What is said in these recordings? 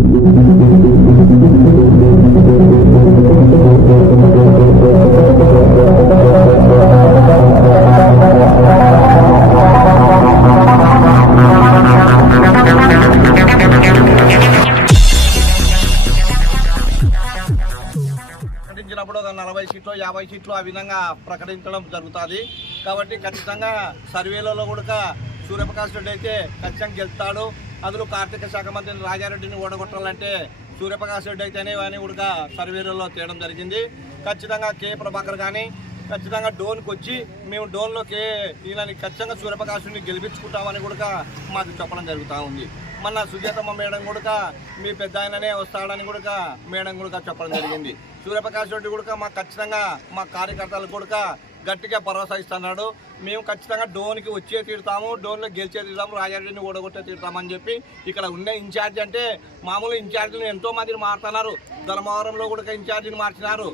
ప్రకటించినప్పుడు ఒక 40 సీట్లు 50 సీట్లు ఆ విధంగా ప్రకటించడం జరుగుతుంది. కాబట్టి ఖచ్చితంగా సర్వేలలో కూడా సూర్యప్రకాష్ రెడ్డి అయితే ఖచ్చితంగా గెలుస్తాడు. అందులో కార్మిక శాఖ మంత్రిని రాజారెడ్డిని ఓడగొట్టాలంటే సూర్యప్రకాష్ రెడ్డి అయితేనే అని కూడా సర్వేలలో తేయడం జరిగింది. ఖచ్చితంగా కే ప్రభాకర్ కానీ ఖచ్చితంగా డోన్కి వచ్చి మేము డోన్లో ఈయనని ఖచ్చితంగా సూర్యప్రకాష్ రెడ్డిని గెలిపించుకుంటామని కూడా మాకు చెప్పడం జరుగుతూ ఉంది. మొన్న సుజాతమ్మ మేడం కూడా మీ పెద్ద ఆయననే వస్తాడని కూడా మేడం కూడా చెప్పడం జరిగింది. సూర్యప్రకాష్ రెడ్డి కూడా మాకు ఖచ్చితంగా మా కార్యకర్తలకు కూడా గట్టిగా భరోసా ఇస్తున్నాడు. మేము ఖచ్చితంగా డోన్కి వచ్చే తీరుతాము, డోన్లో గెలిచే తీరుతాము, రాజారెడ్డిని ఓడగొట్టే తీరుతామని చెప్పి ఇక్కడ ఉండే ఇన్ఛార్జ్ అంటే మామూలు ఇన్ఛార్జీలు ఎంతో మందిని మారుతున్నారు. ధర్మవరంలో కూడా ఇన్ఛార్జిని మార్చినారు,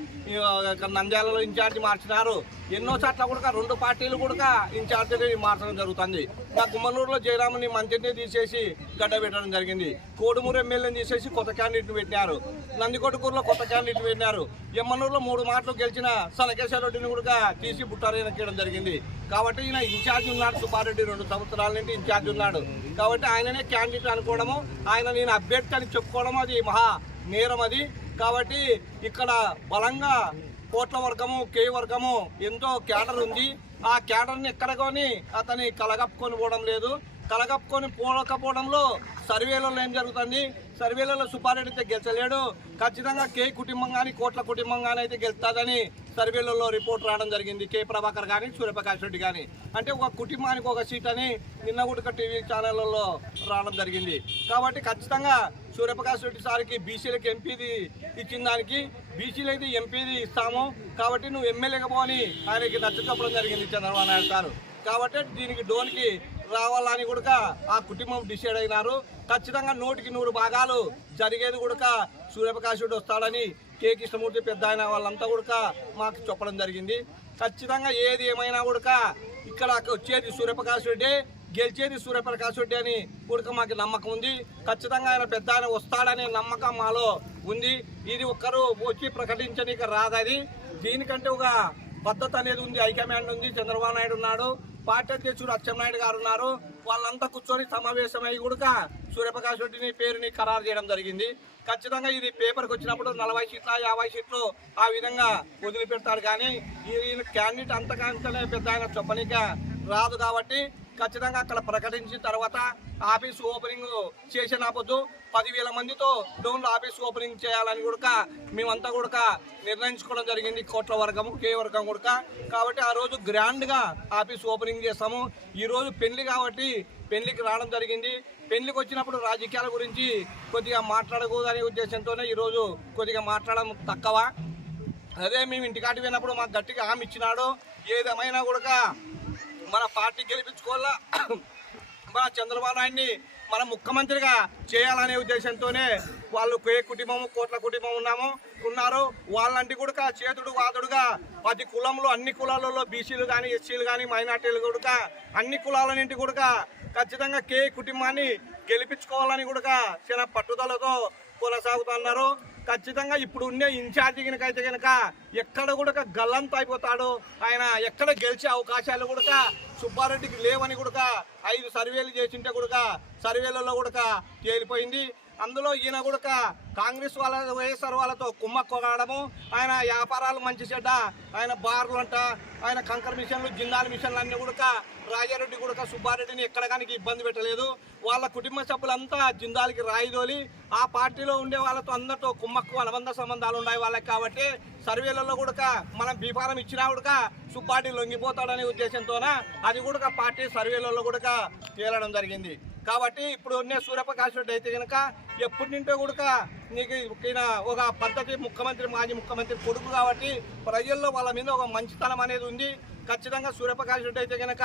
నంద్యాలలో ఇన్ఛార్జి మార్చినారు, ఎన్నో చోట్ల కూడా 2 పార్టీలు కూడా ఇన్ఛార్జిని మార్చడం జరుగుతుంది. మా గుమ్మనూరులో జయరాముని మంత్రిని తీసేసి గడ్డ పెట్టడం జరిగింది. కోడుమూరు ఎమ్మెల్యేని తీసేసి కొత్త క్యాండిడేట్ని పెట్టినారు. నందికొట్టుకూరులో కొత్త క్యాండిడేట్ పెట్టినారు. ఎమ్మనూరులో 3 మాటలు గెలిచిన సనకేశ్వర రెడ్డిని కూడా తీసి బుట్టారేయడం జరిగింది. కాబట్టి ఈయన ఇన్ఛార్జ్ ఉన్నాడు. సుబ్బారెడ్డి 2 సంవత్సరాల నుండి ఇన్ఛార్జ్ ఉన్నాడు. కాబట్టి ఆయననే క్యాండిడేట్ అనుకోవడము, ఆయన నేను అభ్యర్థి అని చెప్పుకోవడము అది మహా నేరం అది. కాబట్టి ఇక్కడ బలంగా కోట్ల వర్గము కే వర్గము ఎంతో క్యాడర్ ఉంది. ఆ క్యాడర్ని ఎక్కడ కొని అతని కలగప్పుకొని పోవడం లేదు. కలగప్పుకొని పోకపోవడంలో సర్వేలలో ఏం జరుగుతుంది, సర్వేలలో సుబ్బారెడ్డి అయితే గెలిచలేడు. ఖచ్చితంగా కే కుటుంబం కానీ కోట్ల కుటుంబం కానీ అయితే గెలుస్తుందని సర్వేలలో రిపోర్ట్ రావడం జరిగింది. కే ప్రభాకర్ కానీ సూర్యప్రకాష్ రెడ్డి కానీ అంటే ఒక కుటుంబానికి ఒక సీట్ అని నిన్న కూడా టీవీ ఛానళ్ళలో రావడం జరిగింది. కాబట్టి ఖచ్చితంగా సూర్యప్రకాష్ రెడ్డి సార్కి బీసీలకు ఎంపీది ఇచ్చిన దానికి బీసీలు అయితే ఎంపీది ఇస్తాము, కాబట్టి నువ్వు ఎమ్మెల్యేగా పోని ఆయనకి నచ్చ చెప్పడం జరిగింది చంద్రబాబు నాయుడు గారు. కాబట్టి దీనికి డోన్కి రావాలని కూడా ఆ కుటుంబం డిసైడ్ అయినారు. ఖచ్చితంగా 100కి 100 భాగాలు జరిగేది కూడా సూర్యప్రకాష్ రెడ్డి వస్తాడని కే కృష్ణమూర్తి పెద్ద ఆయన వాళ్ళంతా కూడా మాకు చెప్పడం జరిగింది. ఖచ్చితంగా ఏది ఏమైనా కూడా ఇక్కడ వచ్చేది సూర్యప్రకాష్ రెడ్డి, గెలిచేది సూర్యప్రకాష్ రెడ్డి అని కూడా మాకు నమ్మకం ఉంది. ఖచ్చితంగా ఆయన పెద్ద ఆయన వస్తాడనే నమ్మకం మాలో ఉంది. ఇది ఒక్కరు వచ్చి ప్రకటించనీకి రాదది. దీనికంటే ఒక పద్ధతి అనేది ఉంది, హైకమాండ్ ఉంది, చంద్రబాబు నాయుడు ఉన్నాడు, పార్టీ అధ్యక్షుడు అచ్చెన్నాయుడు గారు ఉన్నారు. వాళ్ళంతా కూర్చొని సమావేశమై కూడా సూర్యప్రకాష్ రెడ్డిని పేరుని ఖరారు చేయడం జరిగింది. ఖచ్చితంగా ఇది పేపర్కి వచ్చినప్పుడు 40 సీట్ల 50 సీట్లు ఆ విధంగా వదిలిపెడతారు. కానీ ఈయన క్యాండిడేట్ అంతకంతనే పెద్ద ఆయన చెప్పనిక రాదు. కాబట్టి ఖచ్చితంగా అక్కడ ప్రకటించిన తర్వాత ఆఫీస్ ఓపెనింగ్ చేసినప్పుడు 10,000 మందితో డోన్లో ఆఫీస్ ఓపెనింగ్ చేయాలని కూడా మేమంతా కూడా నిర్ణయించుకోవడం జరిగింది. కోట్ల వర్గము కే వర్గం కూడా. కాబట్టి ఆ రోజు గ్రాండ్గా ఆఫీస్ ఓపెనింగ్ చేస్తాము. ఈరోజు పెళ్లి కాబట్టి పెళ్లికి రావడం జరిగింది. పెళ్లికి వచ్చినప్పుడు రాజకీయాల గురించి కొద్దిగా మాట్లాడకూడదనే ఉద్దేశంతోనే ఈరోజు కొద్దిగా మాట్లాడడం తక్కువ. అదే మేము ఇంటికాటి పోయినప్పుడు మాకు గట్టిగా హామీ ఇచ్చినాడు, ఏదేమైనా కూడా మన పార్టీ గెలిపించుకోవాలా, మన చంద్రబాబు నాయుడిని మన ముఖ్యమంత్రిగా చేయాలనే ఉద్దేశంతోనే వాళ్ళు ఏ కుటుంబము కోట్ల కుటుంబం ఉన్నారు. వాళ్ళంటి కూడా చేతుడు వాదుడుగా 10 కులంలో అన్ని కులాలలో బీసీలు కానీ ఎస్సీలు కానీ మైనార్టీలు కూడా అన్ని కులాల నుండి కూడా ఖచ్చితంగా కే కుటుంబాన్ని గెలిపించుకోవాలని కూడా చిన్న పట్టుదలతో కొనసాగుతున్నారు. ఖచ్చితంగా ఇప్పుడు ఉండే ఇన్ఛార్జి కనుకైతే కనుక ఎక్కడ కూడా గల్లంత అయిపోతాడు. ఆయన ఎక్కడ గెలిచే అవకాశాలు కూడా సుబ్బారెడ్డికి లేవని కూడా 5 సర్వేలు చేసింటే కూడా సర్వేలలో కూడా తేలిపోయింది. అందులో ఈయన కూడా కాంగ్రెస్ వాళ్ళ వైఎస్ఆర్ వాళ్ళతో కుమ్మక్కోవడము, ఆయన వ్యాపారాలు మంచి చెడ్డ, ఆయన బార్లు అంట, ఆయన కంకర్ మిషన్లు జిందాల్ మిషన్లు అన్నీ కూడా రాజారెడ్డి కూడా సుబ్బారెడ్డిని ఎక్కడ కానీ ఇబ్బంది పెట్టలేదు. వాళ్ళ కుటుంబ సభ్యులంతా జిందాల్కి రాయిదోలి ఆ పార్టీలో ఉండే వాళ్ళతో అందరితో కుమ్మక్కు అనుబంధ సంబంధాలు ఉన్నాయి వాళ్ళకి. కాబట్టి సర్వేలలో కూడా మనం బీఫారం ఇచ్చినా కూడా సుబ్బారెడ్డి లొంగిపోతాడనే ఉద్దేశంతోన అది కూడా పార్టీ సర్వేలలో కూడా తేలడం జరిగింది. కాబట్టి ఇప్పుడు ఉన్న సూర్యప్రకాష్ రెడ్డి అయితే కనుక ఎప్పటి నుంటో కూడా నీకు ఈయన ఒక పద్ధతి ముఖ్యమంత్రి మాజీ ముఖ్యమంత్రి కొడుకు కాబట్టి ప్రజల్లో వాళ్ళ మీద ఒక మంచితనం అనేది ఉంది. ఖచ్చితంగా సూర్యప్రకాష్ రెడ్డి అయితే కనుక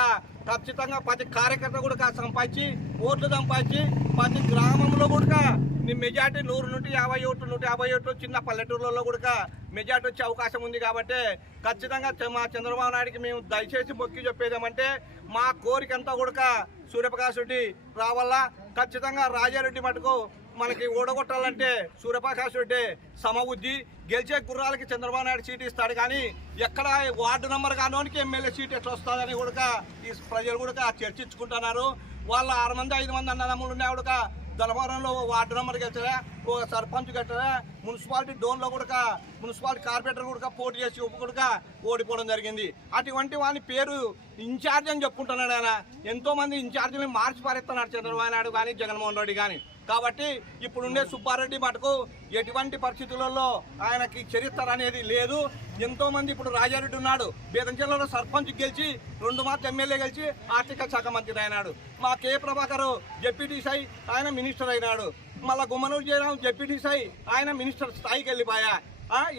ఖచ్చితంగా ప్రతి కార్యకర్త కూడా సంపాదించి ఓట్లు సంపాదించి ప్రతి గ్రామంలో కూడా నీ మెజార్టీ 100 నుండి 50 ఓట్లు 150 ఓట్లు చిన్న పల్లెటూర్లలో కూడా మెజార్టీ వచ్చే అవకాశం ఉంది. కాబట్టి ఖచ్చితంగా మా చంద్రబాబు నాయుడికి మేము దయచేసి మొక్కి చెప్పేదేమంటే మా కోరిక అంతా కూడా సూర్యప్రకాష్ రెడ్డి రావాలా. ఖచ్చితంగా రాజారెడ్డి మటుకు మనకి ఓడగొట్టాలంటే సూర్యప్రకాష్ రెడ్డి సమబుద్ధి, గెలిచే గుర్రాలకి చంద్రబాబు నాయుడు సీటు ఇస్తాడు కానీ ఎక్కడ వార్డు నెంబర్ కానోనికి ఎమ్మెల్యే సీట్ ఎట్లా వస్తుందని కూడా ఈ ప్రజలు కూడా చర్చించుకుంటున్నారు. వాళ్ళ 6 మంది 5 మంది అన్నదమ్ములు ఉన్నాయి కూడా ధర్మవరంలో వార్డు నెంబర్ గెలిచలే, ఓ సర్పంచ్ గెలిచలే, మున్సిపాలిటీ డోన్లో కూడా మున్సిపాలిటీ కార్పొరేటర్ కూడా పోటీ చేసి కూడా ఓడిపోవడం జరిగింది. అటువంటి వాని పేరు ఇన్ఛార్జ్ అని చెప్పుకుంటున్నాడు ఆయన. ఎంతోమంది ఇన్ఛార్జీని మార్చి పారేస్తున్నాడు చంద్రబాబు నాయుడు కానీ జగన్మోహన్ రెడ్డి కానీ. కాబట్టి ఇప్పుడుండే సుబ్బారెడ్డి మటుకు ఎటువంటి పరిస్థితులలో ఆయనకి చరిత్ర అనేది లేదు. ఎంతోమంది ఇప్పుడు రాజారెడ్డి ఉన్నాడు, బేదంచెర్లలో సర్పంచ్ గెలిచి 2 మార్లు ఎమ్మెల్యే గెలిచి ఆర్థిక శాఖ మంత్రి అయినాడు. మా కే ప్రభాకర్ జెడ్పీటీ స్థాయి ఆయన మినిస్టర్ అయినాడు. మళ్ళా గుమ్మనూరు జయరాం జెడ్పీటీ స్థాయి ఆయన మినిస్టర్ స్థాయికి వెళ్ళిపోయా.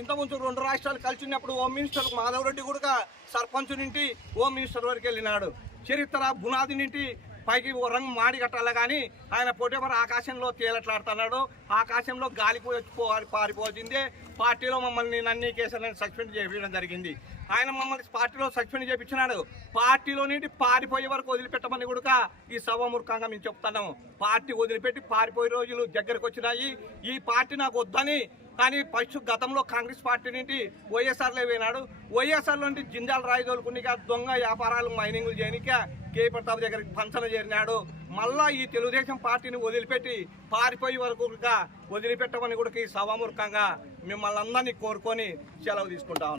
ఇంతకుముందు 2 రాష్ట్రాలు కలిసి ఉన్నప్పుడు హోమ్ మినిస్టర్ మాధవ్ రెడ్డి కూడా సర్పంచ్ నుండి హోమ్ మినిస్టర్ వరకు వెళ్ళినాడు. చరిత్ర బునాది నుండి పైకి రంగు మాడి కట్టాలి కానీ ఆయన పోటీపర ఆకాశంలో తేలట్లాడుతున్నాడు. ఆకాశంలో గాలిపోయి పారిపోతుందే. పార్టీలో మమ్మల్ని నన్ని కేసులను సస్పెండ్ చేయడం జరిగింది. ఆయన మమ్మల్ని పార్టీలో సస్పెండ్ చేయించినాడు. పార్టీలో నుండి పారిపోయే వరకు వదిలిపెట్టమని కూడా ఈ సభాముఖంగా మేము చెప్తున్నాము. పార్టీ వదిలిపెట్టి పారిపోయే రోజులు దగ్గరకు వచ్చినాయి. ఈ పార్టీ నాకు వద్దని కానీ ఫస్ట్ గతంలో కాంగ్రెస్ పార్టీ నుండి వైఎస్ఆర్లో పోయినాడు. వైఎస్ఆర్ నుండి జిందాల్ రాయి తోలుకునిక దొంగ వ్యాపారాలు మైనింగ్లు చేయనిక కే ప్రతాప్ దగ్గరికి పంచన చేరినాడు. మళ్ళా ఈ తెలుగుదేశం పార్టీని వదిలిపెట్టి పారిపోయే వరకు వదిలిపెట్టమని కూడా ఈ సభాముఖంగా మిమ్మల్ని అందరినీ కోరుకొని సెలవు తీసుకుంటాం.